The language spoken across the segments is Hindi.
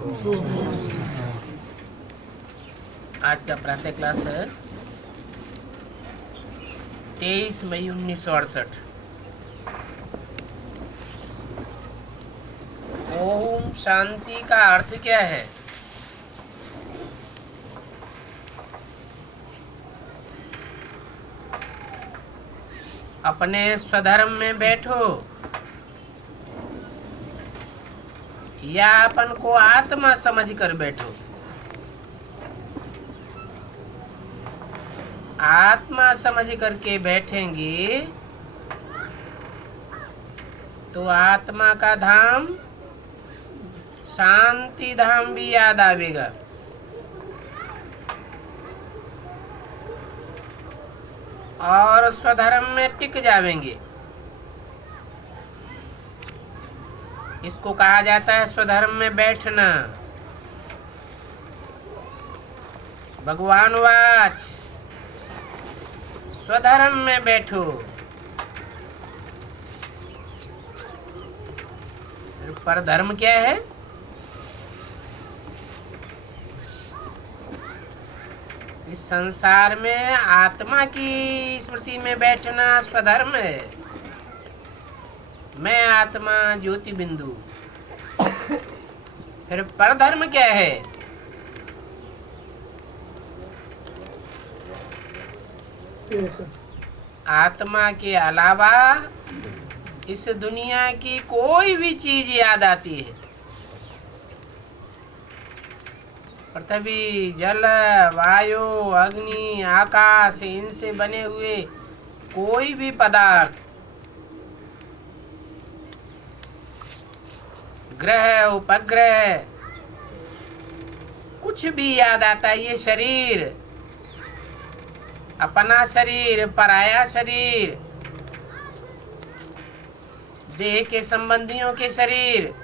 आज का प्रातः क्लास है 23 मई 1968। ओम शांति का अर्थ क्या है? अपने स्वधर्म में बैठो या अपन को आत्मा समझ कर बैठो। आत्मा समझ करके बैठेंगे तो आत्मा का धाम शांति धाम भी याद आवेगा। और स्वधर्म में टिक जावेंगे। इसको कहा जाता है स्वधर्म में बैठना। भगवान वाच स्वधर्म में बैठो। परधर्म क्या है? इस संसार में आत्मा की स्मृति में बैठना स्वधर्म है। मैं आत्मा ज्योति बिंदु। फिर परधर्म क्या है? आत्मा के अलावा इस दुनिया की कोई भी चीज याद आती है। पृथ्वी, जल, वायु, अग्नि, आकाश, इनसे बने हुए कोई भी पदार्थ, ग्रह, उपग्रह, कुछ भी याद आता है। ये शरीर, अपना शरीर, पराया शरीर, देह के संबंधियों के शरीर,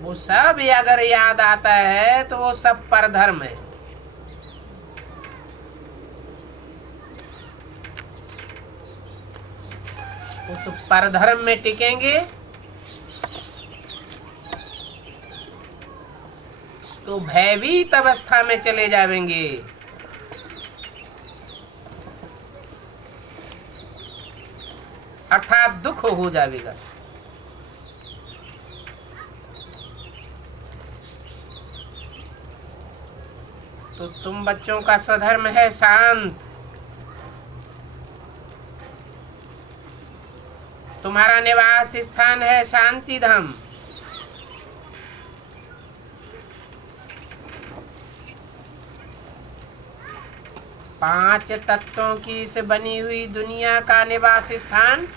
वो सब अगर याद आता है तो वो सब परधर्म है। उस परधर्म में टिकेंगे तो भयभीत अवस्था में चले जाएंगे। अर्थात दुख हो जाएगा। तो तुम बच्चों का स्वधर्म है शांत। तुम्हारा निवास स्थान है शांति धाम। पांच तत्वों की से बनी हुई दुनिया का निवास स्थान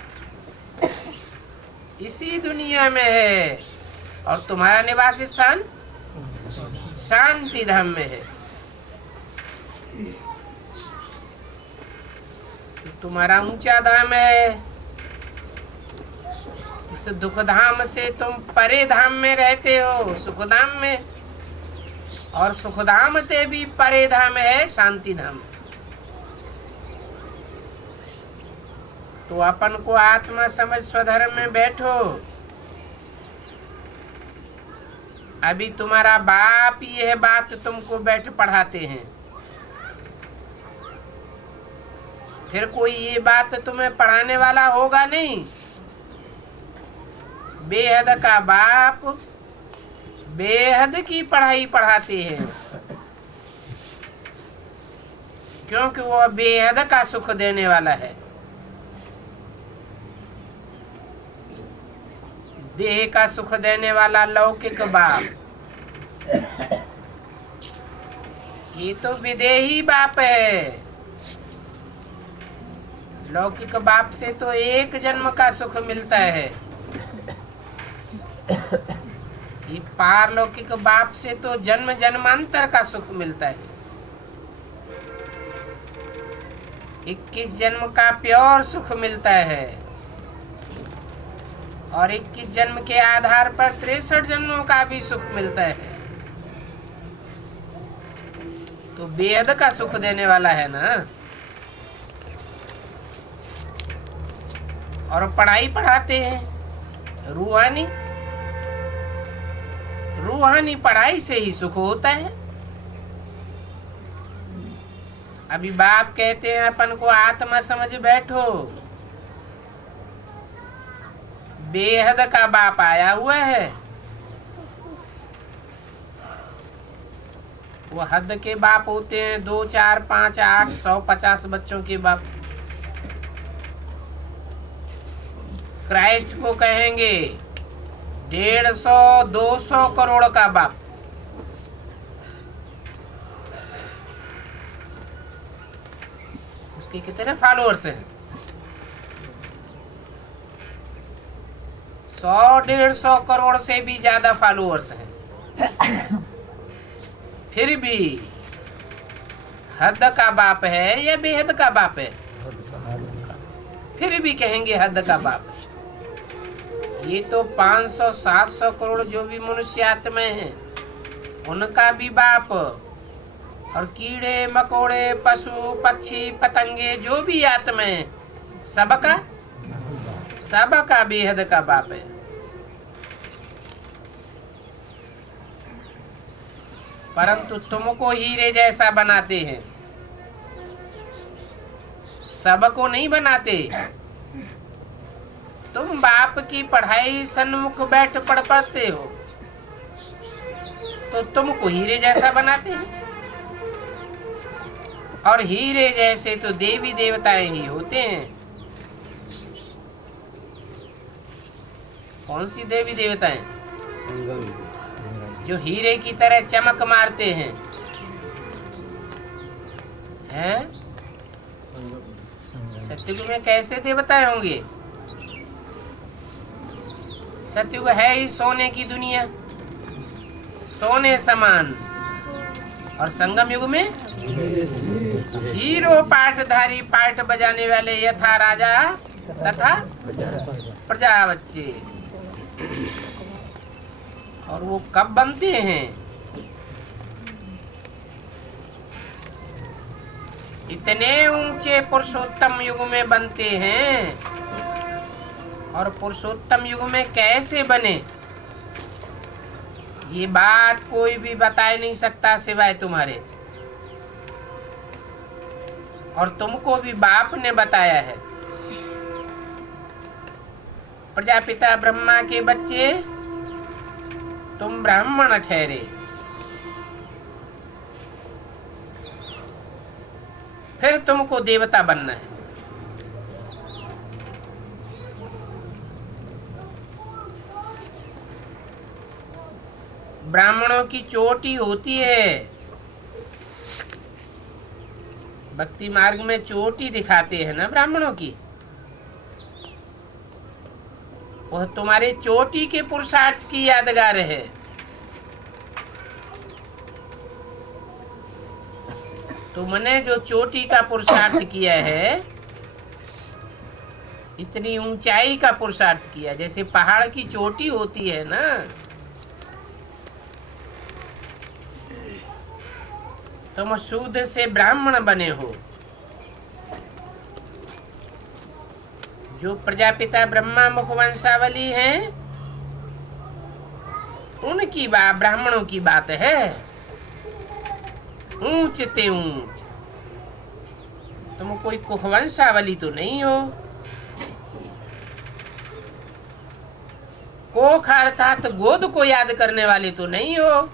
इसी दुनिया में है और तुम्हारा निवास स्थान शांति धाम में है। तुम्हारा ऊंचा धाम है। इस दुख धाम से तुम परे धाम में रहते हो, सुखधाम में, और सुखधाम से भी परे धाम है शांति धाम। तो अपन को आत्मा समझ स्वधर्म में बैठो। अभी तुम्हारा बाप यह बात तुमको बैठ पढ़ाते हैं, फिर कोई ये बात तुम्हें पढ़ाने वाला होगा नहीं। बेहद का बाप बेहद की पढ़ाई पढ़ाते हैं, क्योंकि वो बेहद का सुख देने वाला है। देह का सुख देने वाला लौकिक बाप, ये तो विदेही बाप है। लौकिक बाप से तो एक जन्म का सुख मिलता है। ये पारलौकिक बाप से तो जन्म जन्मांतर का सुख मिलता है। 21 जन्म का प्योर सुख मिलता है और 21 जन्म के आधार पर 63 जन्मों का भी सुख मिलता है। तो बेहद का सुख देने वाला है ना। और पढ़ाई पढ़ाते हैं रूहानी। रूहानी पढ़ाई से ही सुख होता है। अभी बाप कहते हैं अपन को आत्मा समझ बैठो, बेहद का बाप आया हुआ है। वो हद के बाप होते हैं, 2, 4, 5, 8, 100, 50 बच्चों के बाप। क्राइस्ट को कहेंगे 150, 200 करोड़ का बाप। उसके कितने फॉलोअर्स हैं? 100-150 करोड़ से भी ज्यादा फॉलोअर्स हैं। फिर भी हद का बाप है या बेहद का बाप है? फिर भी कहेंगे हद का बाप। ये तो 500-700 करोड़ जो भी मनुष्य आत्माएं हैं उनका भी बाप, और कीड़े मकोड़े पशु पक्षी पतंगे जो भी आत्माएं सबका बेहद का बाप है। परंतु तुमको हीरे जैसा बनाते हैं, सबको नहीं बनाते। तुम बाप की पढ़ाई सन्मुख बैठ पढ़ते हो तो तुमको हीरे जैसा बनाते हैं। और हीरे जैसे तो देवी देवताएं ही होते हैं। कौन सी देवी देवताएं? जो हीरे की तरह चमक मारते हैं, हैं? सत्युग में कैसे देवताएं होंगे? सत्युग है ही सोने की दुनिया, सोने समान। और संगम युग में हीरो पाठधारी, पाठ बजाने वाले, यथा राजा तथा प्रजा बच्चे। और वो कब बनते हैं? इतने ऊंचे पुरुषोत्तम युग में बनते हैं। और पुरुषोत्तम युग में कैसे बने, ये बात कोई भी बता नहीं सकता सिवाय तुम्हारे। और तुमको भी बाप ने बताया है। प्रजापिता ब्रह्मा के बच्चे, तुम ब्राह्मण ठहरे। फिर तुमको देवता बनना है। ब्राह्मणों की चोटी होती है, भक्ति मार्ग में चोटी दिखाते हैं ना ब्राह्मणों की। वह तुम्हारे चोटी के पुरुषार्थ की यादगार है। तुमने जो चोटी का पुरुषार्थ किया है, इतनी ऊंचाई का पुरुषार्थ किया, जैसे पहाड़ की चोटी होती है ना, तुम शूद्र से ब्राह्मण बने हो। जो प्रजापिता ब्रह्मा मुखवंशावली हैं, उनकी बात, ब्राह्मणों की बात है। ऊंच ते ऊंच। तुम कोई कुखवंशावली तो नहीं हो। कोख अर्थात गोद को याद करने वाले तो नहीं हो।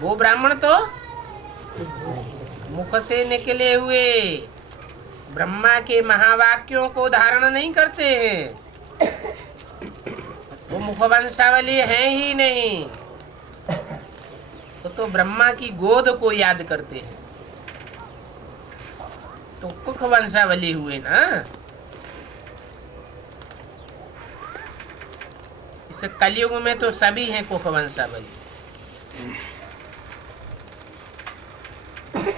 वो ब्राह्मण तो मुख से निकले हुए ब्रह्मा के महावाक्यों को धारण नहीं करते हैं। वो मुखवंशावली है ही नहीं। तो ब्रह्मा की गोद को याद करते हैं, तो कुखवंशावली हुए ना। इस कलयुग में तो सभी हैं कुखवंशावली।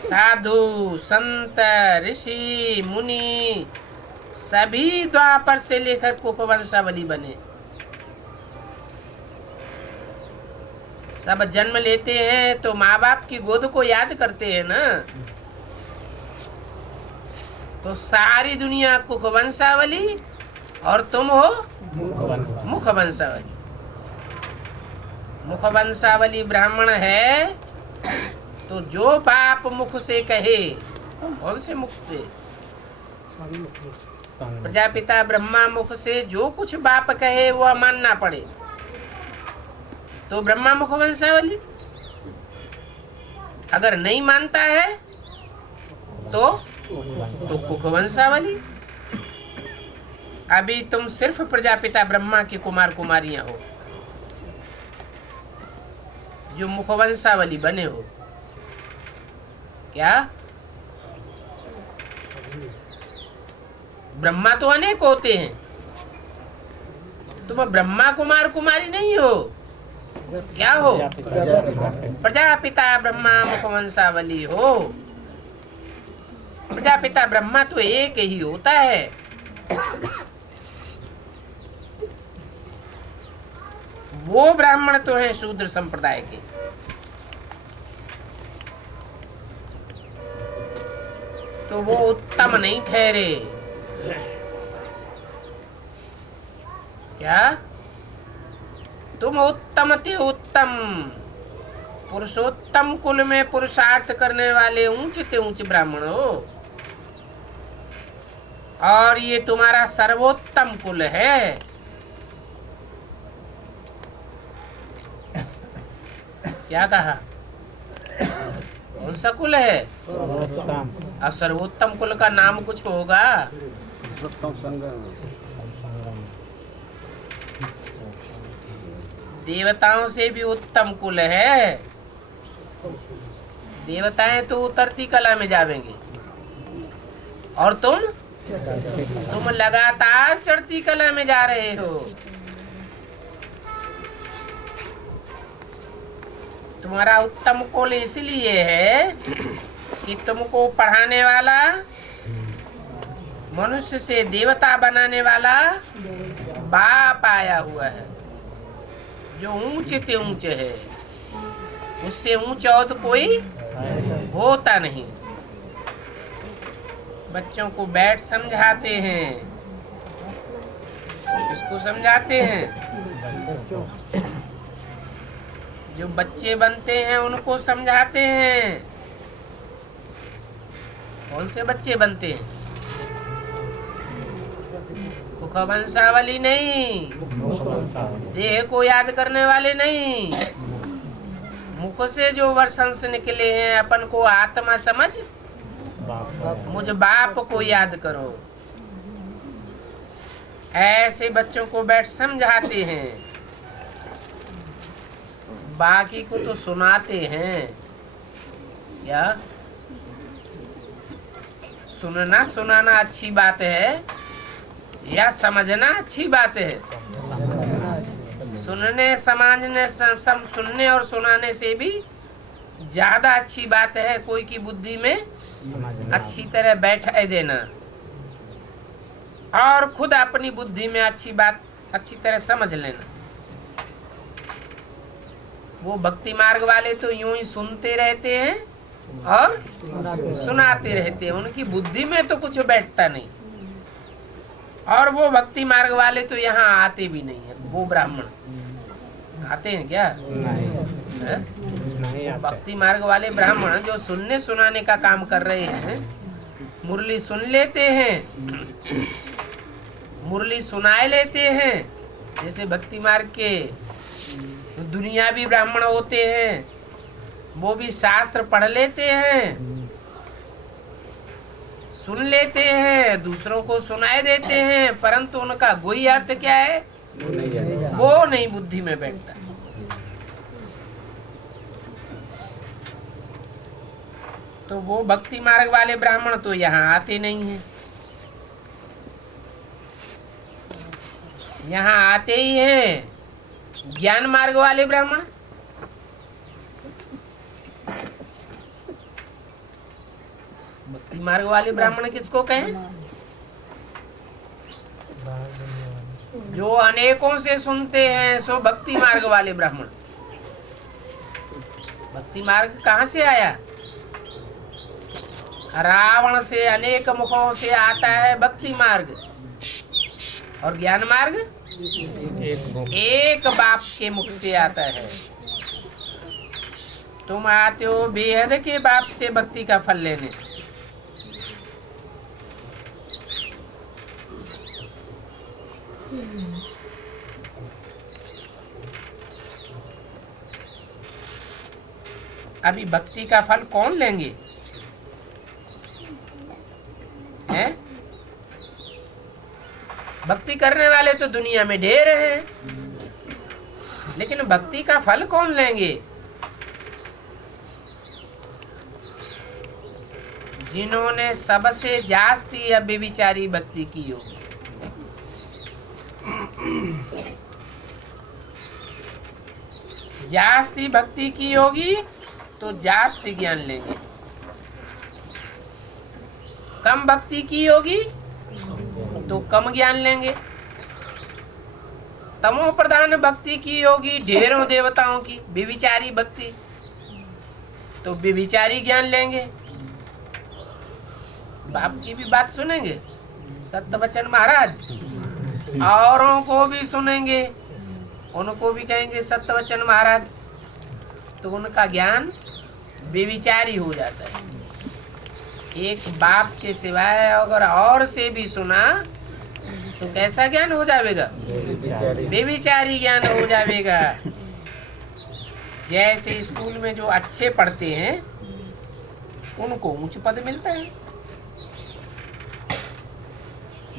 साधु संत ऋषि मुनि सभी द्वापर से लेकर कुखवंशावली बने। सब जन्म लेते हैं तो माँ बाप की गोद को याद करते हैं ना। तो सारी दुनिया कुखवंशावली और तुम हो मुखवंशावली। मुख वंशावली ब्राह्मण है तो जो बाप मुख से कहे, कौन से मुख से? प्रजापिता ब्रह्मा मुख से जो कुछ बाप कहे वो मानना पड़े तो ब्रह्मा मुख वंशावली। अगर नहीं मानता है तो कुख वंशावली। अभी तुम सिर्फ प्रजापिता ब्रह्मा के कुमार कुमारियां हो जो मुख वंशावली बने हो। क्या? ब्रह्मा तो अनेक होते हैं, तुम ब्रह्मा कुमार कुमारी नहीं हो। क्या हो? प्रजापिता ब्रह्मा मुख वंशावली हो। प्रजापिता ब्रह्मा तो एक ही होता है। वो ब्राह्मण तो हैं शूद्र संप्रदाय के। तो वो उत्तम नहीं ठहरे। क्या? तुम उत्तम ते उत्तम पुरुषोत्तम कुल में पुरुषार्थ करने वाले ऊंचे ते ऊंचे ब्राह्मण हो और ये तुम्हारा सर्वोत्तम कुल है। क्या कहा? कौन सा कुल है? और सर्वोत्तम कुल का नाम कुछ होगा? देवताओं से भी उत्तम कुल है। देवताएं तो उतरती कला में जावेंगे और तुम लगातार चढ़ती कला में जा रहे हो। तुम्हारा उत्तम कुल इसलिए है कि तुमको पढ़ाने वाला, मनुष्य से देवता बनाने वाला बाप आया हुआ है जो ऊंचे ते ऊंचे है। उससे ऊंचा और तो कोई होता नहीं। बच्चों को बैठ समझाते हैं। किसको समझाते हैं? जो बच्चे बनते हैं उनको समझाते हैं। कौन से बच्चे बनते हैं? मुख वंशावली नहीं, देह को याद करने वाले नहीं। मुख से जो वर्षन से निकले हैं अपन को आत्मा समझ, मुझ बाप को याद करो। ऐसे बच्चों को बैठ समझाते हैं। बाकी को तो सुनाते हैं। क्या? सुनना सुनाना अच्छी बात है या समझना अच्छी बात है? सुनने समझने सुनने और सुनाने से भी ज्यादा अच्छी बात है कोई की बुद्धि में अच्छी तरह बैठा देना और खुद अपनी बुद्धि में अच्छी बात अच्छी तरह समझ लेना। वो भक्ति मार्ग वाले तो यूं ही सुनते रहते हैं और सुनाते रहते हैं, उनकी बुद्धि में तो कुछ बैठता नहीं। और वो भक्ति मार्ग वाले तो यहाँ आते भी नहीं है। वो ब्राह्मण आते हैं क्या? नहीं। भक्ति मार्ग वाले ब्राह्मण जो सुनने सुनाने का काम कर रहे हैं, मुरली सुन लेते हैं, मुरली सुनाए लेते हैं। जैसे भक्ति मार्ग के दुनियावी ब्राह्मण होते हैं, वो भी शास्त्र पढ़ लेते हैं, सुन लेते हैं, दूसरों को सुनाए देते हैं, परंतु उनका कोई अर्थ क्या है वो नहीं बुद्धि में बैठता। तो वो भक्ति मार्ग वाले ब्राह्मण तो यहाँ आते नहीं हैं। यहाँ आते ही हैं ज्ञान मार्ग वाले ब्राह्मण। भक्ति मार्ग वाले ब्राह्मण किसको कहें? जो अनेकों से सुनते हैं सो भक्ति मार्ग वाले ब्राह्मण। भक्ति मार्ग कहाँ से आया? रावण से अनेक मुखों से आता है भक्ति मार्ग, और ज्ञान मार्ग एक बाप के मुख से आता है। तुम आते हो बेहद के बाप से भक्ति का फल लेने। अभी भक्ति का फल कौन लेंगे हैं? भक्ति करने वाले तो दुनिया में ढेर हैं, लेकिन भक्ति का फल कौन लेंगे? जिन्होंने सबसे जास्ती अव्यभिचारी भक्ति की होगी। जास्ती भक्ति की होगी तो जास्ती ज्ञान लेंगे। कम भक्ति की होगी तो कम ज्ञान लेंगे। तमो प्रधान भक्ति की होगी ढेरों देवताओं की, व्यभिचारी भक्ति, तो व्यभिचारी ज्ञान लेंगे। बाप की भी बात सुनेंगे सत्यवचन महाराज, औरों को भी सुनेंगे, उनको भी कहेंगे सत्यवचन महाराज, तो उनका ज्ञान व्यभिचारी हो जाता है। एक बाप के सिवाय अगर और से भी सुना तो कैसा ज्ञान हो जाएगा? व्यभिचारी ज्ञान हो जाएगा। जैसे स्कूल में जो अच्छे पढ़ते हैं उनको उच्च पद मिलता है,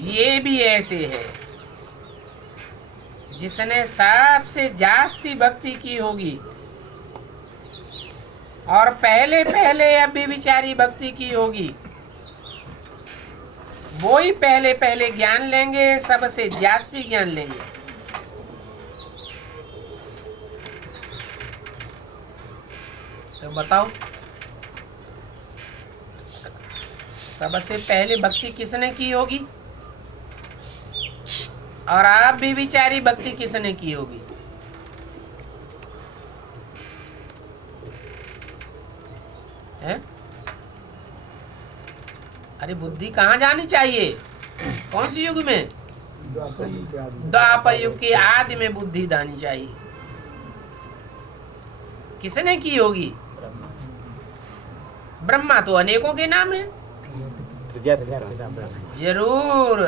ये भी ऐसे है। जिसने सबसे जास्ती भक्ति की होगी और पहले पहले अव्यभिचारी भक्ति की होगी, वो ही पहले पहले ज्ञान लेंगे, सबसे जास्ती ज्ञान लेंगे। तो बताओ सबसे पहले भक्ति किसने की होगी और आप भी विचारी भक्ति किसने की होगी? है? अरे बुद्धि कहाँ जानी चाहिए? कौन सी युग में? द्वापर युग के आदि में बुद्धि जानी चाहिए। किसने की होगी? ब्रह्मा तो अनेकों के नाम है, जरूर।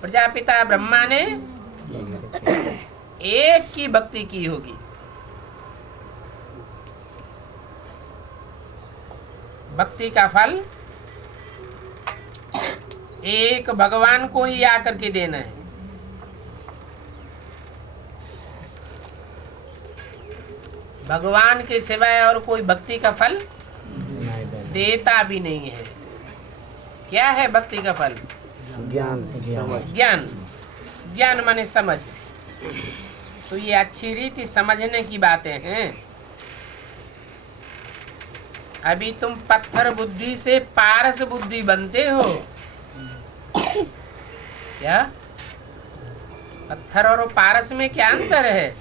प्रजापिता ब्रह्मा ने एक की भक्ति की होगी। भक्ति का फल एक भगवान को ही आकर के देना है। भगवान के सिवाय और कोई भक्ति का फल देता भी नहीं है। क्या है भक्ति का फल? ज्ञान। ज्ञान, ज्ञान माने समझ। तो ये अच्छी रीति समझने की बातें हैं। अभी तुम पत्थर बुद्धि से पारस बुद्धि बनते हो। क्या पत्थर और पारस में क्या अंतर है?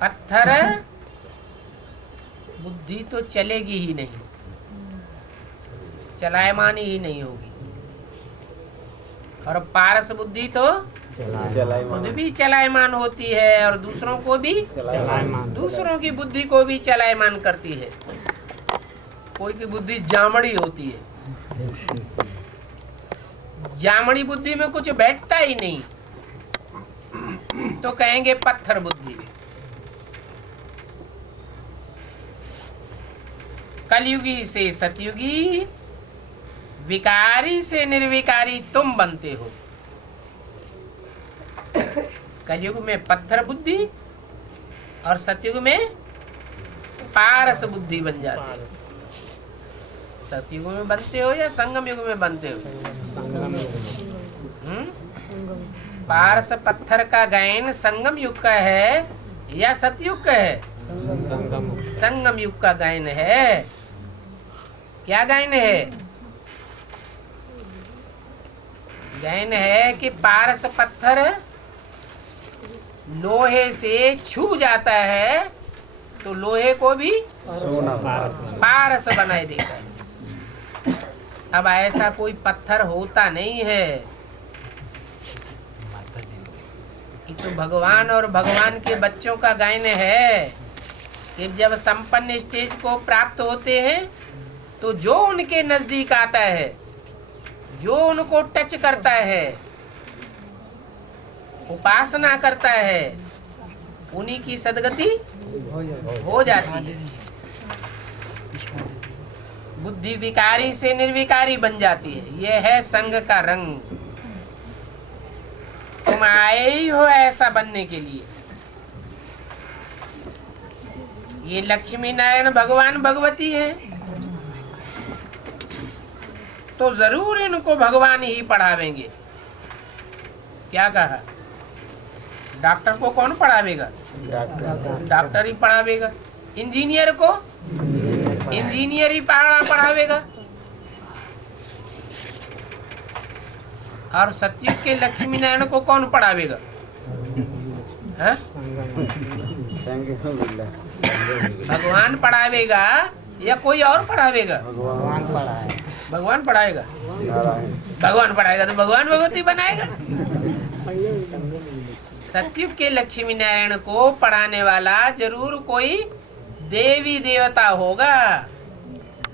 पत्थर बुद्धि तो चलेगी ही नहीं, चलायमान ही नहीं होगी, और पारस बुद्धि तो खुद भी चलायमान होती है और दूसरों को भी, दूसरों की बुद्धि को भी चलायमान करती है। कोई की बुद्धि जामड़ी होती है, जामड़ी बुद्धि में कुछ बैठता ही नहीं, तो कहेंगे पत्थर बुद्धि। कलयुगी से सतयुगी, विकारी से निर्विकारी तुम बनते हो। कलयुग में पत्थर बुद्धि और सतयुग में पारस बुद्धि बन जाती है। सतयुग में बनते हो या संगम युग में बनते हो? पारस पत्थर का गायन संगम युग का है या सतयुग का है? संगम युग का गायन है। क्या गायन है? गायन है कि पारस पत्थर लोहे से छू जाता है तो लोहे को भी पारस बनाए देता है। अब ऐसा कोई पत्थर होता नहीं है। तो भगवान और भगवान के बच्चों का गायन है कि जब संपन्न स्टेज को प्राप्त होते हैं तो जो उनके नजदीक आता है, जो उनको टच करता है, उपासना करता है, उन्हीं की सदगति हो जाती है। बुद्धि विकारी से निर्विकारी बन जाती है। यह है संग का रंग। तुम आए ही हो ऐसा बनने के लिए। ये लक्ष्मी नारायण भगवान भगवती है तो जरूर इनको भगवान ही पढ़ावेंगे। क्या कहा? डॉक्टर को कौन पढ़ावेगा? डॉक्टर ही पढ़ावेगा। इंजीनियर को इंजीनियर ही पढ़ावेगा। और सतयुग के लक्ष्मी नारायण को कौन पढ़ावेगा? हाँ? भगवान पढ़ावेगा या कोई और पढ़ावेगा? भगवान पढ़ाएगा। भगवान पढ़ाएगा तो भगवान भगवती बनाएगा। सतयुग के लक्ष्मी नारायण को पढ़ाने वाला जरूर कोई देवी देवता होगा,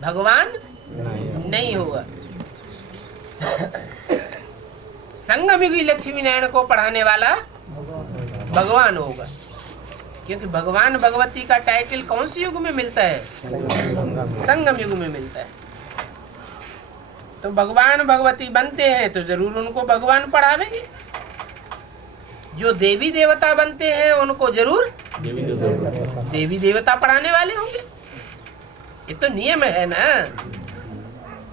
भगवान नहीं होगा। संगमयुगी लक्ष्मी नारायण को पढ़ाने वाला भगवान होगा, क्योंकि भगवान भगवती का टाइटल कौन से युग में मिलता है? संगम युग में मिलता है। तो भगवान भगवती बनते हैं तो जरूर उनको भगवान पढ़ावेंगे। जो देवी देवता बनते हैं उनको जरूर देवी देवता पढ़ाने वाले होंगे। ये तो नियम है ना।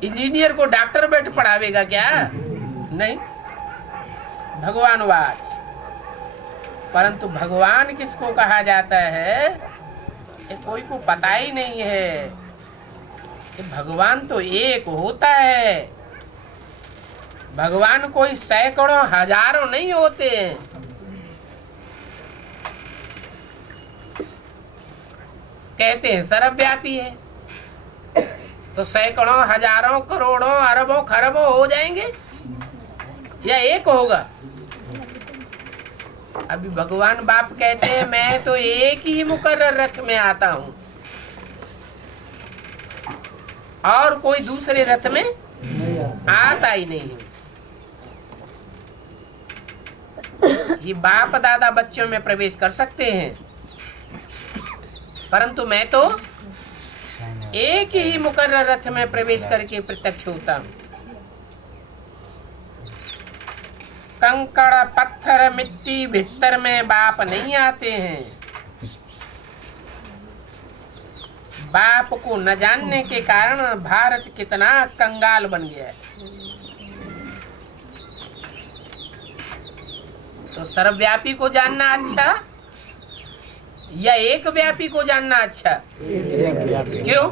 इंजीनियर को डॉक्टर बैठ पढ़ावेगा क्या? नहीं, भगवानवाद। परंतु भगवान किसको कहा जाता है ये कोई को पता ही नहीं है कि भगवान तो एक होता है। भगवान कोई सैकड़ों हजारों नहीं होते हैं। कहते हैं सर्वव्यापी है तो सैकड़ों हजारों करोड़ों अरबों खरबों हो जाएंगे या एक होगा? अभी भगवान बाप कहते हैं मैं तो एक ही मुकर्रर रथ में आता हूं और कोई दूसरे रथ में आता ही नहीं। ये बाप दादा बच्चों में प्रवेश कर सकते हैं, परंतु मैं तो एक ही मुकर्रर रथ में प्रवेश करके प्रत्यक्ष होता हूं। कंकड़ पत्थर मिट्टी भीतर में बाप नहीं आते हैं। बाप को न जानने के कारण भारत कितना कंगाल बन गया है। तो सर्वव्यापी को जानना अच्छा या एक व्यापी को जानना अच्छा? क्यों?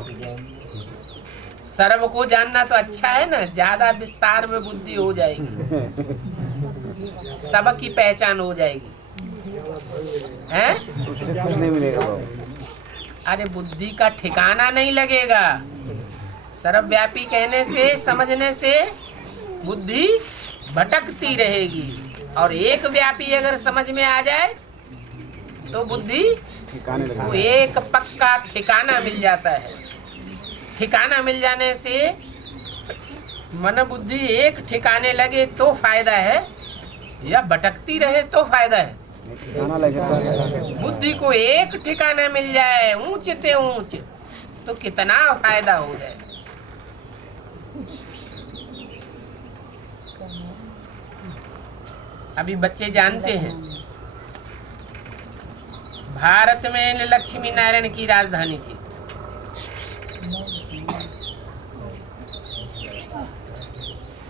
सर्व को जानना तो अच्छा है ना, ज्यादा विस्तार में बुद्धि हो जाएगी, सबकी पहचान हो जाएगी। हैं? उससे कुछ नहीं मिलेगा। अरे बुद्धि का ठिकाना नहीं लगेगा। सर्वव्यापी कहने से समझने से बुद्धि भटकती रहेगी, और एक व्यापी अगर समझ में आ जाए तो बुद्धि को एक पक्का ठिकाना मिल जाता है। ठिकाना मिल जाने से मन बुद्धि एक ठिकाने लगे तो फायदा है, या भटकती रहे तो फायदा है? बुद्धि को एक ठिकाना मिल जाए ऊंच ते ऊंच तो कितना फायदा हो जाए। अभी बच्चे जानते हैं भारत में लक्ष्मी नारायण की राजधानी थी।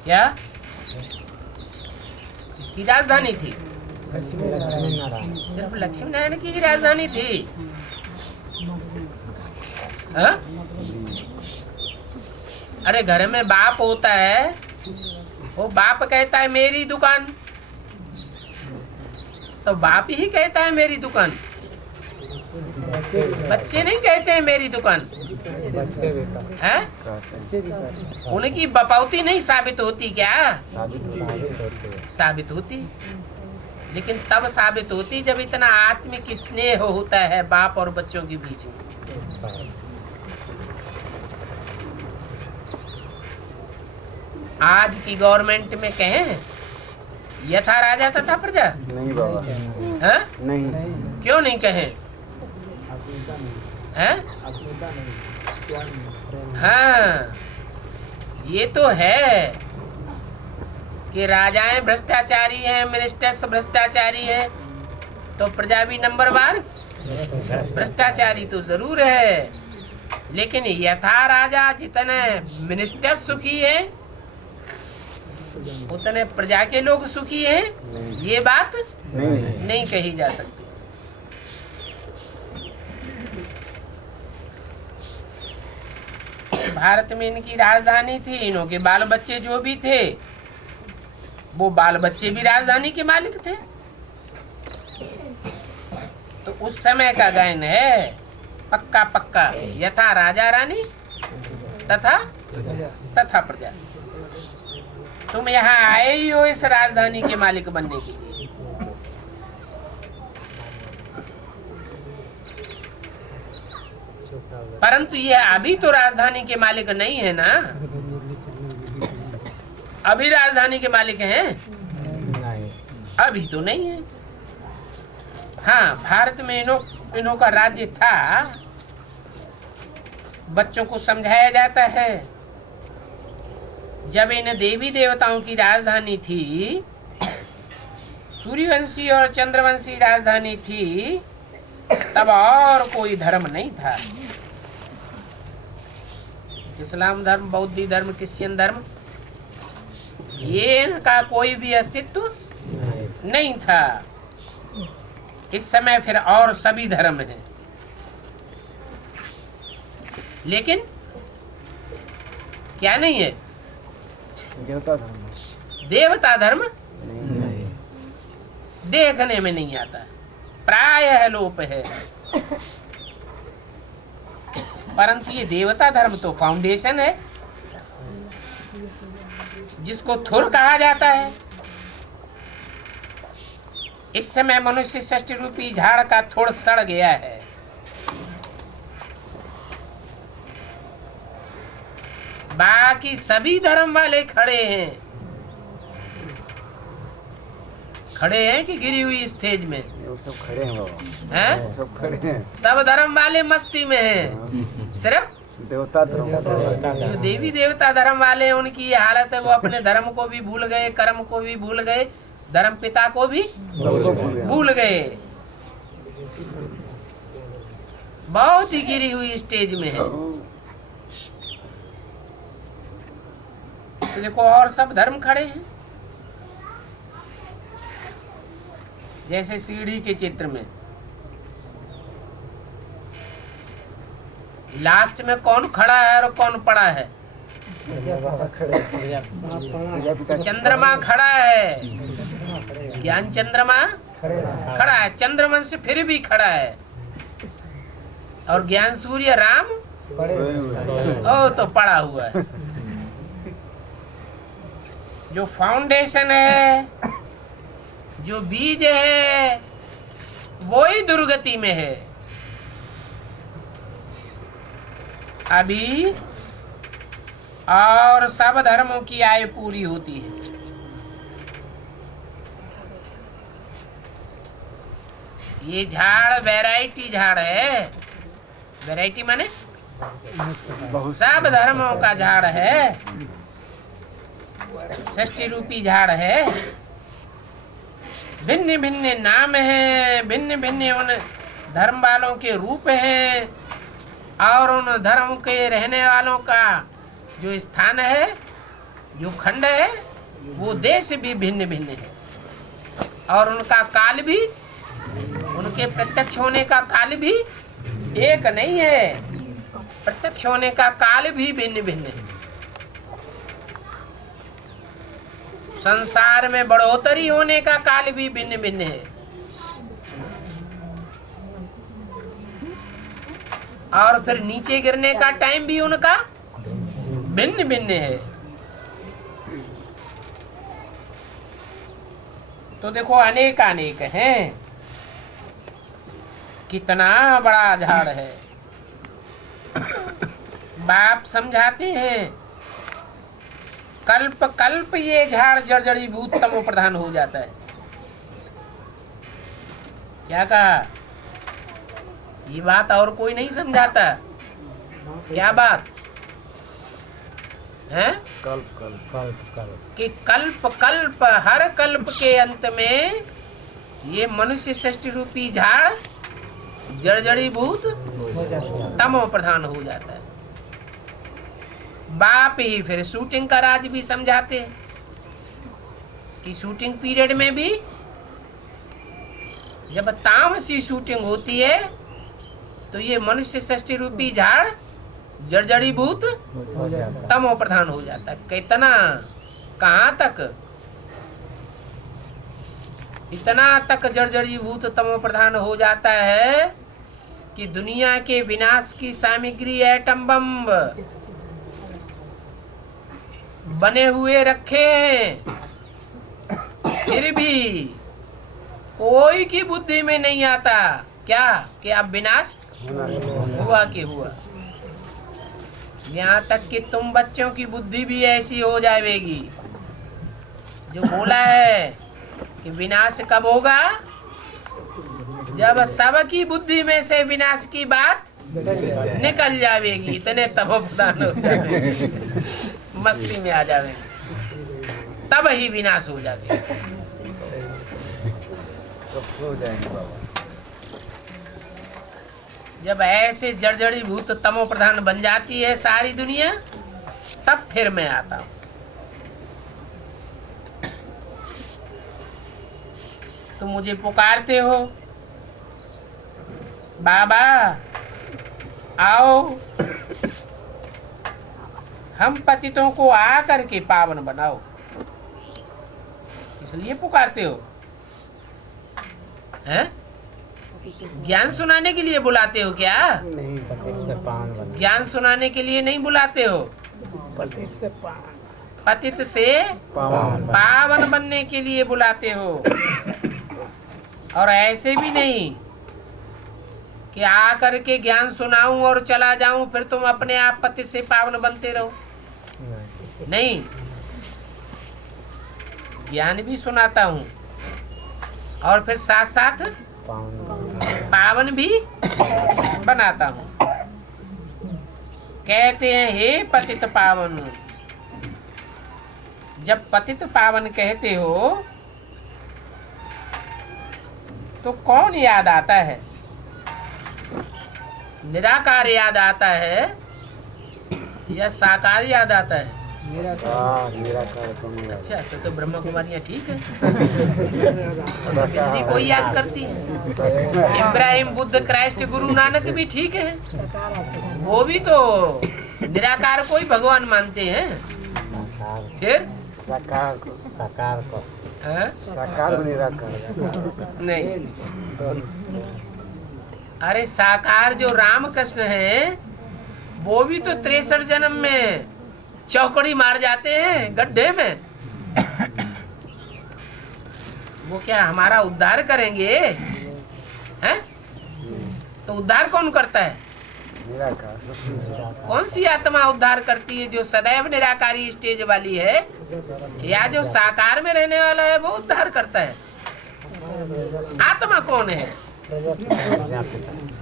क्या इसकी राजधानी थी? सिर्फ लक्ष्मी नारायण की ही राजधानी थी। हा? अरे घर में बाप होता है, वो बाप कहता है मेरी दुकान, तो बाप ही कहता है मेरी दुकान। बच्चे नहीं कहते हैं मेरी दुकान है? उनकी बपौती नहीं साबित होती क्या? साबित होती। लेकिन तब साबित होती जब इतना आत्मिक स्नेह होता है बाप और बच्चों के बीच में। आज की गवर्नमेंट में कहें यथा राजा तथा प्रजा? नहीं बाबा, है? नहीं। क्यों नहीं कहें? है? हाँ, ये तो है कि राजाएं भ्रष्टाचारी हैं, मिनिस्टर्स भ्रष्टाचारी हैं, तो प्रजा भी नंबरवार भ्रष्टाचारी तो जरूर है। लेकिन यथा राजा जितने मिनिस्टर सुखी है उतने प्रजा के लोग सुखी हैं, ये बात नहीं कही जा सकती। भारत में इनकी राजधानी थी, इन्हों के बाल बच्चे जो भी थे वो बाल बच्चे भी राजधानी के मालिक थे। तो उस समय का गायन है पक्का पक्का, यथा राजा रानी तथा प्रजा। तुम यहाँ आए ही हो इस राजधानी के मालिक बनने के लिए। परंतु ये अभी तो राजधानी के मालिक नहीं है ना, अभी राजधानी के मालिक हैं? अभी तो नहीं है। हाँ, भारत में इन्हों का राज्य था। बच्चों को समझाया जाता है जब इन देवी देवताओं की राजधानी थी, सूर्यवंशी और चंद्रवंशी राजधानी थी, तब और कोई धर्म नहीं था। इस्लाम धर्म, बौद्ध धर्म, क्रिश्चियन धर्म, ये इनका कोई भी अस्तित्व नहीं था। इस समय फिर और सभी धर्म हैं, लेकिन क्या नहीं है? देवता धर्म देखने में नहीं आता, प्रायः लोप है। परंतु ये देवता धर्म तो फाउंडेशन है, जिसको थुर कहा जाता है। इस समय मनुष्य सृष्टि रूपी झाड़ का थोड़ सड़ गया है। बाकी सभी धर्म वाले खड़े हैं कि गिरी हुई स्टेज में? वो सब खड़े हैं बाबा, हैं? सब खड़े हैं। सब धर्म वाले मस्ती में हैं। सिर्फ देवता धर्म, जो देवी देवता धर्म वाले हैं उनकी ये हालत है, वो अपने धर्म को भी भूल गए, कर्म को भी भूल गए, धर्म पिता को भी भूल गए। बहुत ही गिरी हुई स्टेज में है। तो देखो, और सब धर्म खड़े हैं। जैसे सीढ़ी के चित्र में लास्ट में कौन खड़ा है और कौन पड़ा है? चंद्रमा खड़ा है, ज्ञान चंद्रमा खड़ा है, चंद्रवंश फिर भी खड़ा है, और ज्ञान सूर्य राम ओ तो पड़ा हुआ है। जो फाउंडेशन है, जो बीज है, वो ही दुर्गति में है। अभी और सब धर्मों की आयु पूरी होती है। ये झाड़ वैरायटी झाड़ है। वैरायटी माने सब धर्मों का झाड़ है, षष्ठी रूपी झाड़ है। भिन्न भिन्न नाम है, भिन्न भिन्न उन धर्म वालों के रूप हैं, और उन धर्म के रहने वालों का जो स्थान है, जो खंड है, वो देश भी भिन्न भिन्न है, और उनका काल भी, उनके प्रत्यक्ष होने का काल भी एक नहीं है। प्रत्यक्ष होने का काल भी भिन्न भिन्न है। संसार में बढ़ोतरी होने का काल भी भिन्न भिन्न है, और फिर नीचे गिरने का टाइम भी उनका भिन्न भिन्न है। तो देखो अनेक अनेक हैं। कितना बड़ा झाड़ है। बाप समझाते हैं कल्प कल्प ये झाड़ जर्जरीभूत तमो प्रधान हो जाता है। क्या कहा? ये बात और कोई नहीं समझाता। क्या बात है? कल्प कल्प कल्प कल्प कि कल्प कल्प हर कल्प के अंत में ये मनुष्य सृष्टि रूपी झाड़ जर्जरीभूत तमो प्रधान हो जाता है। बाप ही फिर शूटिंग का राज भी समझाते हैं कि शूटिंग पीरियड में भी जब तामसी शूटिंग होती है तो ये मनुष्य सृष्टि रूपी झाड़ जर्जरीभूत तमो प्रधान हो जाता है। कितना कहाँ तक? इतना तक जर्जरीभूत तमो प्रधान हो जाता है कि दुनिया के विनाश की सामग्री एटम बम बने हुए रखे हैं, फिर भी कोई की बुद्धि में नहीं आता क्या कि अब विनाश हुआ कि हुआ। यहाँ तक कि तुम बच्चों की बुद्धि भी ऐसी हो जाएगी। जो बोला है कि विनाश कब होगा? जब सबकी बुद्धि में से विनाश की बात निकल जाएगी, इतने तमोप्रधान हो जाएंगे, मस्ती में आ जाएंगे, तब ही विनाश हो जाएगा। सब हो जाएंगे बाबा। जब ऐसे जर्जरीभूत तमो प्रधान बन जाती है सारी दुनिया, तब फिर मैं आता हूं। तुम मुझे पुकारते हो, बाबा आओ, हम पतितों को आकर के पावन बनाओ, इसलिए पुकारते हो हैं? ज्ञान सुनाने के लिए बुलाते हो क्या? नहीं, ज्ञान सुनाने के लिए नहीं बुलाते हो, पतित से पावन बनने के लिए बुलाते हो। और ऐसे भी नहीं कि आकर के ज्ञान सुनाऊं और चला जाऊं, फिर तुम अपने आप पतित से पावन बनते रहो। नहीं, ज्ञान भी सुनाता हूं और फिर साथ साथ पावन भी बनाता हूं। कहते हैं हे पतित पावन। जब पतित पावन कहते हो तो कौन याद आता है? निराकार याद आता है या साकार याद आता है? निराकार। अच्छा, तो ब्रह्मा कुमारियाँ ठीक है। हिंदी कोई याद करती है? इब्राहिम, बुद्ध, क्राइस्ट, गुरु नानक भी ठीक है, वो भी तो निराकार को ही भगवान मानते हैं। फिर साकार को हाँ? साकार को निराकार नहीं, अरे साकार जो रामकृष्ण है वो भी तो 63 जन्म में चौकड़ी मार जाते हैं गड्ढे में। वो क्या हमारा उद्धार करेंगे हैं? तो उद्धार कौन करता है? निराकार। कौन सी आत्मा उद्धार करती है? जो सदैव निराकारी स्टेज वाली है या जो साकार में रहने वाला है वो उद्धार करता है? आत्मा कौन है?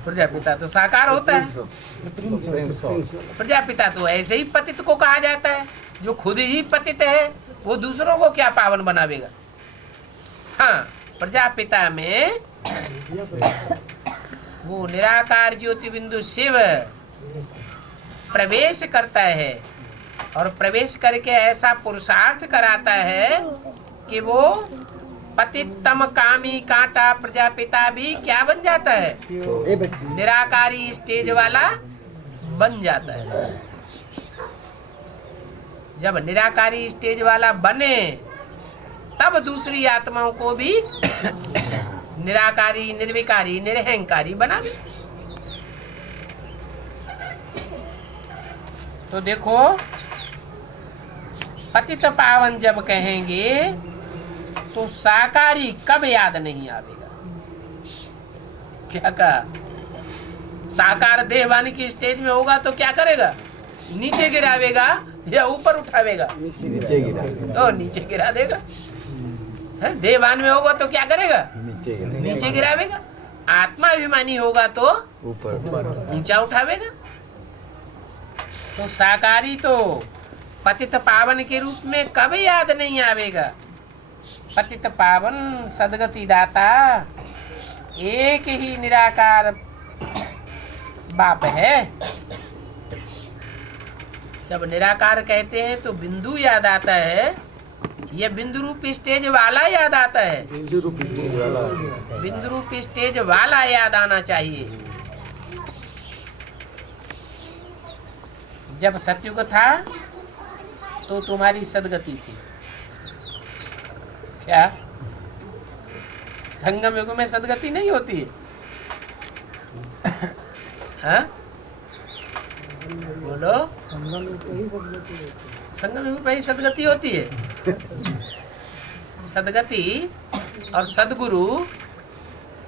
प्रजापिता तो साकार होता है। प्रजापिता तो ऐसे ही पतित को कहा जाता है। जो खुद ही पतित है वो दूसरों को क्या पावन बनावेगा? हाँ, प्रजापिता में वो निराकार ज्योति बिंदु शिव प्रवेश करता है और प्रवेश करके ऐसा पुरुषार्थ कराता है कि वो पतितम कामी कांटा प्रजापिता भी क्या बन जाता है? निराकारी स्टेज वाला बन जाता है। जब निराकारी स्टेज वाला बने तब दूसरी आत्माओं को भी निराकारी, निर्विकारी, निरहंकारी बना दे। तो देखो, पतित पावन जब कहेंगे तो साकारी कब याद नहीं आवेगा? क्या कहा? साकार देहवानी की स्टेज में होगा तो क्या करेगा? नीचे गिरावेगा या ऊपर उठावेगा? नीचे गिरा तो नीचे गिरा देगा। है? देहवान में होगा तो क्या करेगा? नीचे गिरावेगा। आत्मा अभिमानी होगा तो ऊपर ऊंचा उठावेगा। तो साकारी तो पतित पावन के रूप में कब याद नहीं आवेगा? पतित पावन सदगति दाता एक ही निराकार बाप है। जब निराकार कहते हैं तो बिंदु याद आता है या बिंदु रूप स्टेज वाला याद आता है? बिंदु रूप स्टेज वाला बिंदु रूप स्टेज वाला याद आना चाहिए। जब सतयुग था तो तुम्हारी सदगति थी। क्या संगम युग में सदगति नहीं होती है? हाँ? बोलो। संगम युग पे ही सदगति होती है। सदगति और सदगुरु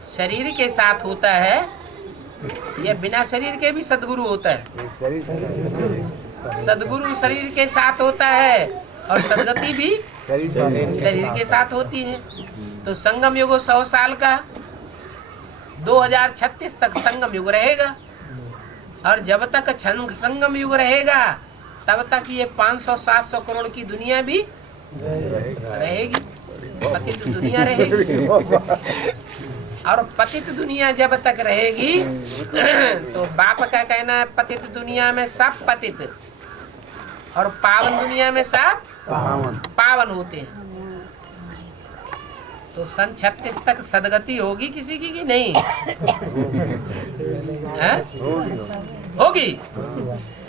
शरीर के साथ होता है या बिना शरीर के भी सदगुरु होता है? सदगुरु शरीर के साथ होता है और सदगति भी शरीर के साथ होती है। तो संगम युग 100 साल का 2036 तक संगम युग रहेगा और जब तक संगम युग रहेगा तब तक ये 500-700 करोड़ की दुनिया भी रहेगी। पतित दुनिया रहेगी और पतित दुनिया जब तक रहेगी तो बाप का कहना है पतित दुनिया में सब पतित और पावन दुनिया में सब पावन होते हैं। तो सन 36 तक सदगति होगी किसी की कि नहीं? है? होगी।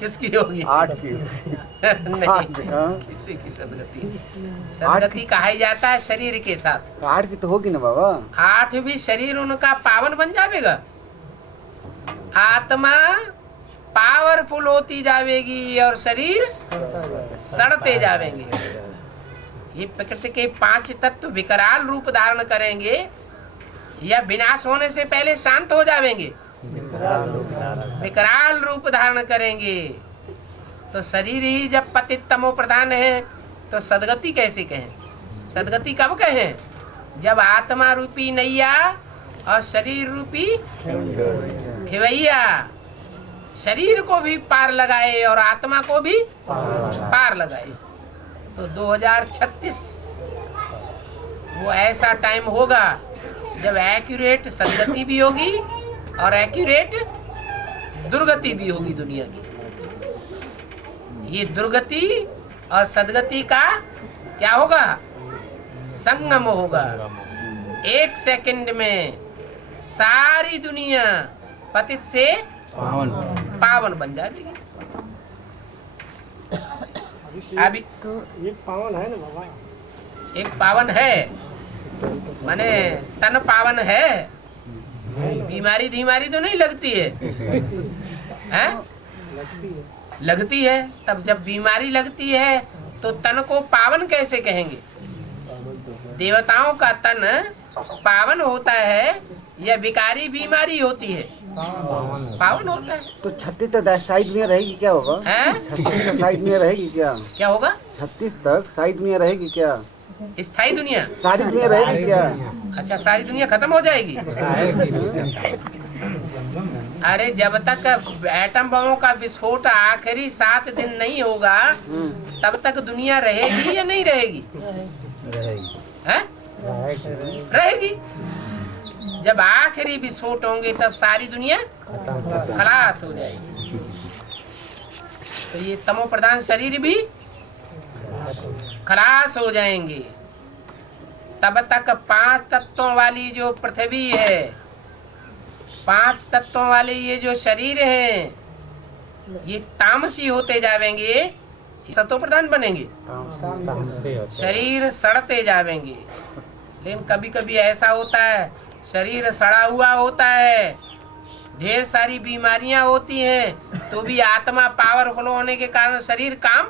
किसकी होगी? 8 की नहीं, किसी की सदगति कहा जाता है शरीर के साथ। 8 की तो होगी ना बाबा। 8 भी शरीर उनका पावन बन जाएगा। आत्मा पावरफुल होती जाएगी और शरीर सड़ते जाएंगे। ये प्रकृति के 5 तत्व विकराल रूप धारण करेंगे या विनाश होने से पहले शांत हो जाएंगे? विकराल रूप धारण करेंगे। तो शरीर ही जब पतित तमो प्रधान है तो सदगति कैसे कहें? सदगति कब कहें? जब आत्मा रूपी नैया और शरीर रूपी खेवैया शरीर को भी पार लगाए और आत्मा को भी पार लगाए। तो 2036 वो ऐसा टाइम होगा जब एक्यूरेट सदगति भी होगी और एक्यूरेट दुर्गति भी होगी दुनिया की। ये दुर्गति और सदगति का क्या होगा? संगम होगा। 1 सेकंड में सारी दुनिया पतित से पावन बन जाएगी। अभी तो एक पावन है ना बाबा? एक पावन है माने तन पावन है। बीमारी धीमारी तो नहीं लगती है? हैं? लगती है। तब जब बीमारी लगती है तो तन को पावन कैसे कहेंगे? देवताओं का तन पावन होता है या विकारी बीमारी होती है? पावन होता है। तो 36 तक साइड में रहेगी क्या होगा? 36 तक साइड में रहेगी क्या? क्या होगा? 36 तक साइड में रहेगी क्या? स्थायी दुनिया सारी दुनिया रहेगी क्या? अच्छा सारी दुनिया खत्म हो जाएगी। अरे जब तक एटम बमों का विस्फोट आखिरी 7 दिन नहीं होगा तब तक दुनिया रहेगी या नहीं रहेगी? हैं? रहेगी। जब आखिरी विस्फोट होंगे तब सारी दुनिया खलास हो जाएगी। तो ये तमो प्रधान शरीर भी खलास हो जाएंगे। तब तक 5 तत्वों वाली जो पृथ्वी है, 5 तत्वों वाले ये जो शरीर है, ये तामसी होते जाएंगे, सतो प्रधान बनेंगे। शरीर सड़ते जाएंगे। लेकिन कभी कभी ऐसा होता है शरीर सड़ा हुआ होता है, ढेर सारी बीमारियां होती हैं, तो भी आत्मा पावरफुल होने के कारण शरीर काम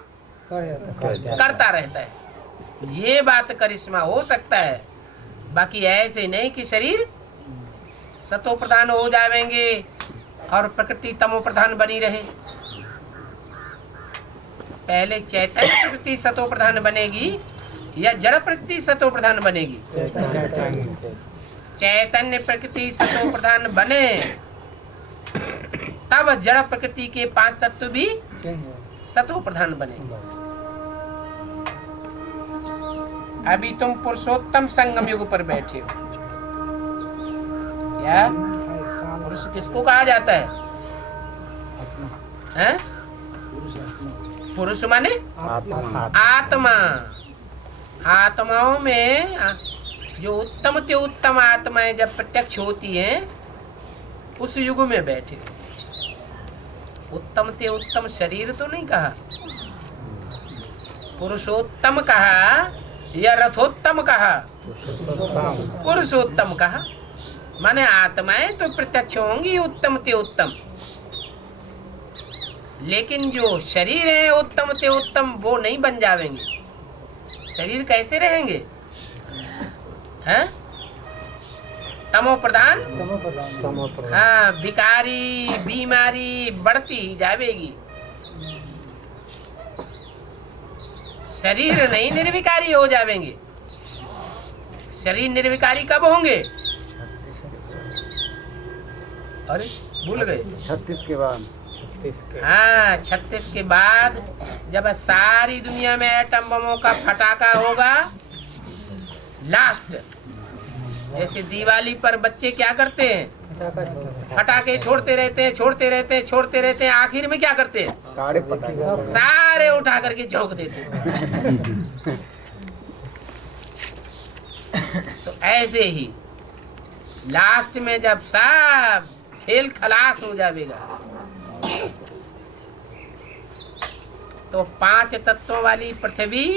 करता रहता है। ये बात करिश्मा हो सकता है, बाकी ऐसे नहीं कि शरीर सतो प्रधान हो जाएंगे और प्रकृति तमो प्रधान बनी रहे। पहले चैतन्य प्रकृति सतो प्रधान बनेगी या जड़ प्रकृति सतो प्रधान बनेगी? चैतन्य प्रकृति सतो प्रधान बने तब जड़ प्रकृति के 5 तत्व भी सतो प्रधान बने। अभी तुम पुरुषोत्तम संगम युग पर बैठे हो। क्या पुरुष किसको कहा जाता है? हैं? पुरुष माने आत्मा। आत्माओं में जो उत्तम ते उत्तम आत्माएं जब प्रत्यक्ष होती हैं उस युग में बैठे। उत्तम ते उत्तम शरीर तो नहीं कहा, पुरुषोत्तम कहा या रथोत्तम कहा? पुरुषोत्तम कहा। माने आत्माएं तो प्रत्यक्ष होंगी उत्तम ते उत्तम, लेकिन जो शरीर है उत्तम ते उत्तम वो नहीं बन जाएंगे। शरीर कैसे रहेंगे? हैं? तमो प्रधान। हाँ, भिकारी बीमारी बढ़ती ही जाएगी। शरीर नहीं निर्विकारी हो जाएंगे। शरीर निर्विकारी कब होंगे? अरे भूल गए। 36 के बाद। हाँ, 36 के बाद जब सारी दुनिया में एटम बमों का फटाका होगा। लास्ट जैसे दिवाली पर बच्चे क्या करते हैं? फटाके छोड़ते रहते हैं, आखिर में क्या करते हैं? सारे उठा करके झोंक देते हैं। तो ऐसे ही लास्ट में जब सब खेल खलास हो जाएगा तो 5 तत्वों वाली पृथ्वी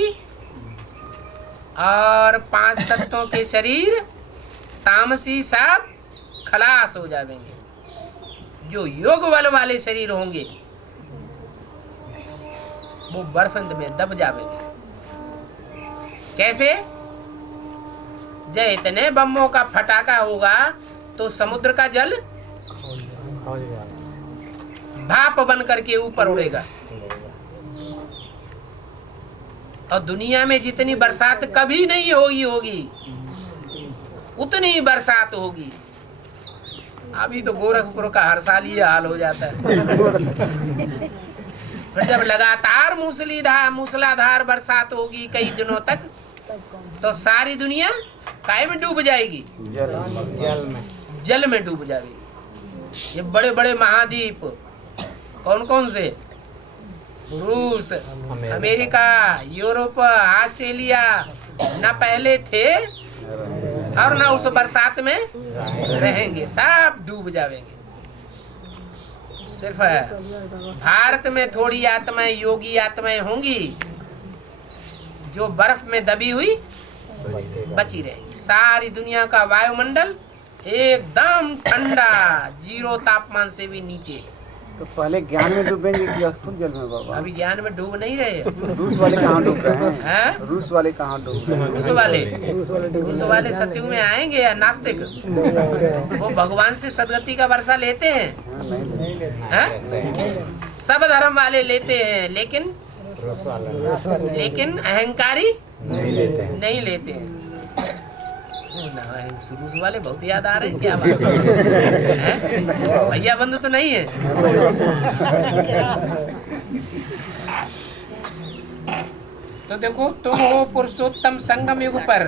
और 5 तत्वों के शरीर तामसी सब खलास हो जाएंगे। जो योग बल वाले शरीर होंगे वो बर्फ में दब जाएंगे। कैसे? जब इतने बम्बों का फटाका होगा तो समुद्र का जल भाप बन करके ऊपर उड़ेगा और दुनिया में जितनी बरसात कभी नहीं होगी उतनी ही बरसात होगी। अभी तो गोरखपुर का हर साल ये हाल हो जाता है। फिर जब लगातार मूसलाधार बरसात होगी कई दिनों तक तो सारी दुनिया काय में डूब जाएगी? जल में डूब जाएगी। ये बड़े बड़े महाद्वीप कौन कौन से? रूस, अमेरिका, यूरोप, ऑस्ट्रेलिया न पहले थे और ना उस बरसात में रहेंगे, सब डूब जाएंगे। सिर्फ भारत में थोड़ी आत्माएं, योगी आत्माएं होंगी जो बर्फ में दबी हुई बची रहेगी। सारी दुनिया का वायुमंडल एकदम ठंडा, 0 तापमान से भी नीचे। तो पहले ज्ञान में डूबेंगे कि स्थूल जल में बाबा? अभी ज्ञान में डूब नहीं रहे। रूस वाले कहाँ डूब रहे हैं? रूस वाले कहाँ डूब रहे हैं? रूस वाले सतयुग में आएंगे या नास्तिक? वो भगवान से सदगति का वर्षा लेते हैं। सब धर्म वाले लेते हैं लेकिन अहंकारी नहीं लेते हैं। रूस वाले बहुत याद आ रहे हैं। क्या बात है? भैया बंधु तो नहीं है। तो देखो, तुम हो पुरुषोत्तम संगम युग पर,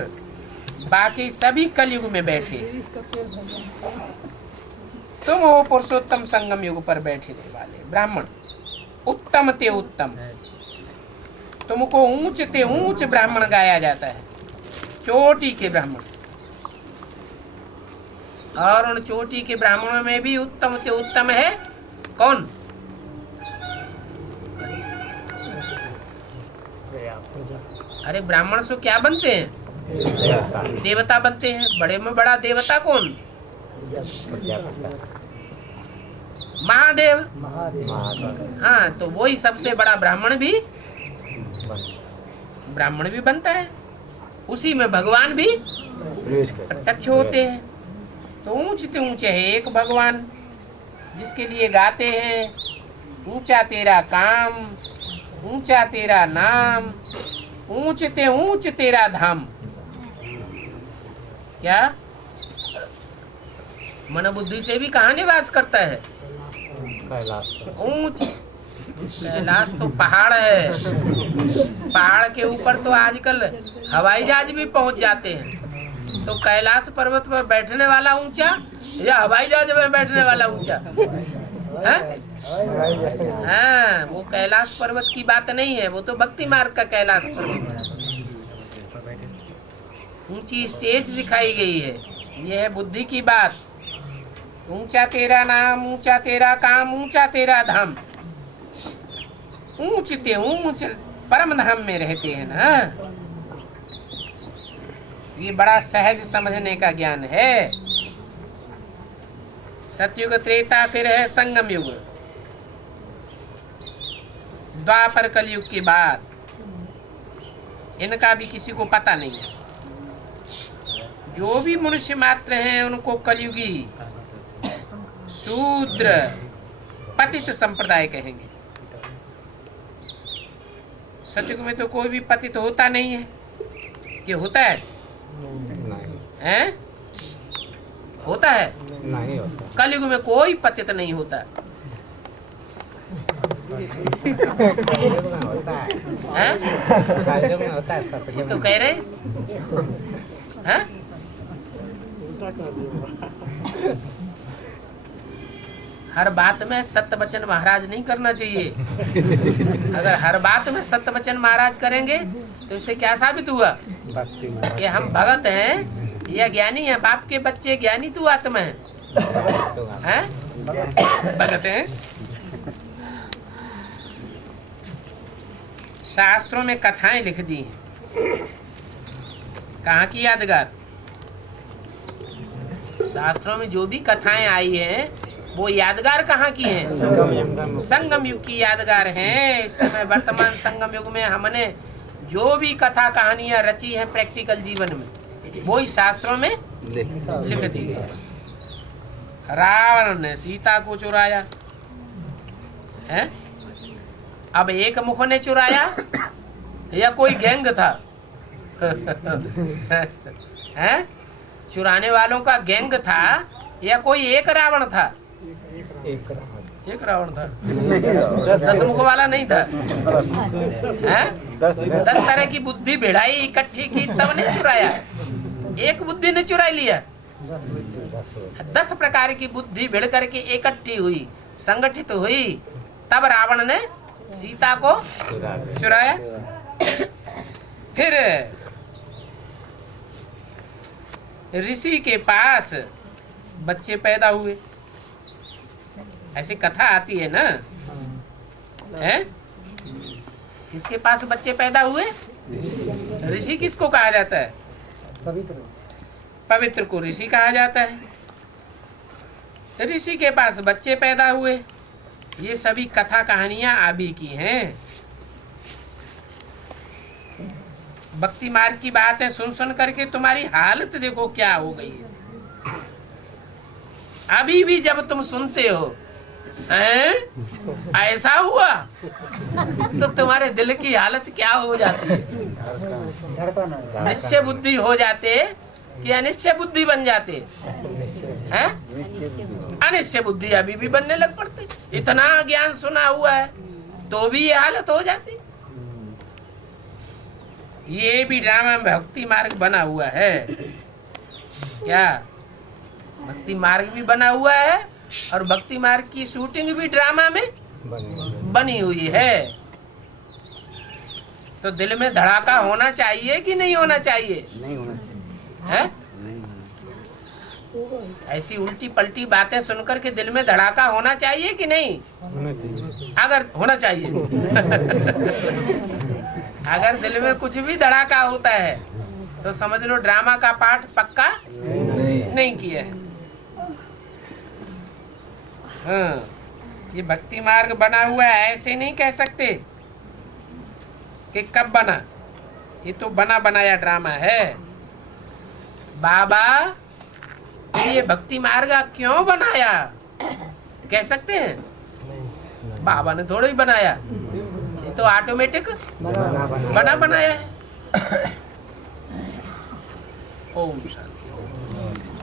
बाकी सभी कलयुग में बैठे। तुम हो पुरुषोत्तम संगम युग पर बैठे वाले ब्राह्मण, उत्तम ते उत्तम। तुमको ऊंच ते ऊंच ब्राह्मण गाया जाता है, चोटी के ब्राह्मण। और उन चोटी के ब्राह्मणों में भी उत्तम ते उत्तम है कौन? अरे ब्राह्मण से क्या बनते हैं? देवता बनते हैं। बड़े में बड़ा देवता कौन? महादेव। हाँ, तो वही सबसे बड़ा ब्राह्मण भी बनता है। उसी में भगवान भी प्रवेश कर प्रत्यक्ष होते हैं। तो ऊंचते ऊंचे है एक भगवान जिसके लिए गाते हैं, ऊंचा तेरा काम, ऊंचा तेरा नाम, ऊंचते ऊंच तेरा धाम। क्या मन बुद्धि से भी कहाँ निवास करता है? ऊंच। कैलाश तो पहाड़ है, पहाड़ के ऊपर तो आजकल हवाई जहाज भी पहुंच जाते हैं। तो कैलाश पर्वत पर बैठने वाला ऊंचा या हवाई जहाज में बैठने वाला ऊंचा? हाँ, वो कैलाश पर्वत की बात नहीं है, वो तो भक्ति मार्ग का कैलाश पर्वत है। ऊंची स्टेज दिखाई गई है, ये है बुद्धि की बात। ऊंचा तेरा नाम, ऊंचा तेरा काम, ऊंचा तेरा धाम। ऊंचते ऊंच परम धाम में रहते हैं ना। ये बड़ा सहज समझने का ज्ञान है। सतयुग, त्रेता, फिर है संगम युग, द्वापर कलयुग की बात इनका भी किसी को पता नहीं है। जो भी मनुष्य मात्र हैं उनको कलयुगी शूद्र पतित संप्रदाय कहेंगे। सतयुग में तो कोई भी पतित होता नहीं है। ये होता है? हैं? होता है? नहीं होता। कलयुग में कोई पतित नहीं होता। हैं? ये तो कह रहे हैं? उल्टा कर दिया। हर बात में सत्य वचन महाराज नहीं करना चाहिए। अगर हर बात में सत्य वचन महाराज करेंगे तो इससे क्या साबित हुआ कि हम भगत हैं या ज्ञानी हैं? बाप के बच्चे ज्ञानी तू आत्मा है? भगत हैं। शास्त्रों में कथाएं लिख दी हैं। कहाँ की यादगार? शास्त्रों में जो भी कथाएं आई हैं वो यादगार कहाँ की है? संगम युग की यादगार हैं। इस समय वर्तमान संगम युग में हमने जो भी कथा कहानियां रची हैं प्रैक्टिकल जीवन में वो ही शास्त्रों में लिख दी गई। रावण ने सीता को चुराया है? अब एक मुख ने चुराया या कोई गैंग था? है? चुराने वालों का गैंग था या कोई एक रावण था? एक रावण था। 10 मुख वाला नहीं था। हैं? 10 तरह की बुद्धि भिड़ाई इकट्ठी की तब नहीं चुराया। एक बुद्धि ने चुरा लिया। 10 प्रकार की बुद्धि भिड़ करके इकट्ठी हुई, संगठित हुई, तब रावण ने सीता को चुराया। फिर ऋषि के पास बच्चे पैदा हुए। ऐसी कथा आती है ना, हैं? किसके पास बच्चे पैदा हुए? ऋषि किसको कहा जाता है? पवित्र को ऋषि कहा जाता है। ऋषि के पास बच्चे पैदा हुए। ये सभी कथा कहानियां आबी की हैं। भक्ति मार्ग की बात है, सुन सुन करके तुम्हारी हालत देखो क्या हो गई है। अभी भी जब तुम सुनते हो ऐसा हुआ तो तुम्हारे दिल की हालत क्या हो जाती है? निश्चय बुद्धि हो जाते कि अनिश्चय बुद्धि बन जाते हैं? अनिश्चय बुद्धि अभी भी बनने लग पड़ते। इतना ज्ञान सुना हुआ है तो भी ये हालत हो जाती। ये भी ड्रामा भक्ति मार्ग बना हुआ है। क्या भक्ति मार्ग भी बना हुआ है और भक्ति मार्ग की शूटिंग भी ड्रामा में बनी हुई है। तो दिल में धड़ाका होना चाहिए कि नहीं होना चाहिए? नहीं होना चाहिए। है? ऐसी उल्टी पलटी बातें सुनकर के दिल में धड़ाका होना चाहिए कि नहीं? अगर होना चाहिए अगर दिल में कुछ भी धड़ाका होता है तो समझ लो ड्रामा का पाठ पक्का नहीं किया है। हाँ, ये भक्ति मार्ग बना हुआ है, ऐसे नहीं कह सकते कि कब बना। ये तो बना बनाया ड्रामा है। बाबा ये भक्ति मार्ग क्यों बनाया, कह सकते हैं? बाबा ने थोड़ा ही बनाया, ये तो ऑटोमेटिक बना बनाया है। ओम शांति।